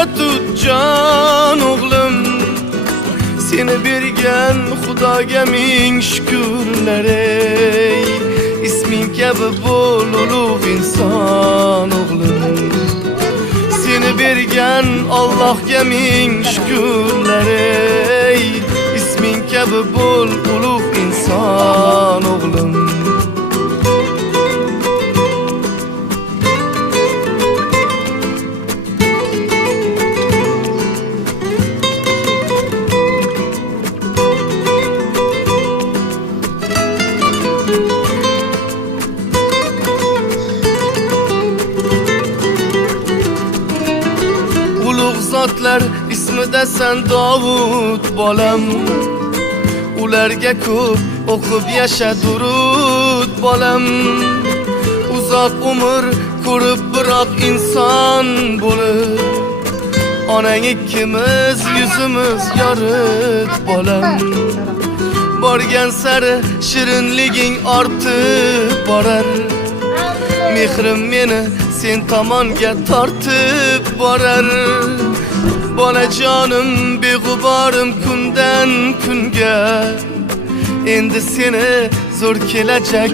ko'zda tutcan o'g'lim, seni bergan Xudoga ming shukrlar ey. Isming kabi bo'l ulug' inson o'g'lim, seni bergan Allohga ming shukrlar ey. Isming kabi bo'l ulug' inson o'g'lim. Zotlar ismida sen Davud bolam, ularga ko'p o'qib yasha durud bolam. Uzoq umr ko'rib biroq inson bo'lib, onang ikkimiz yuzimiz yorit bolam. Borgan sari shirinliging ortib borar, mehrim meni sen tomonga tortib borar. Bolajonim beg'uborim kundan kunga, endi seni zo'r kelajak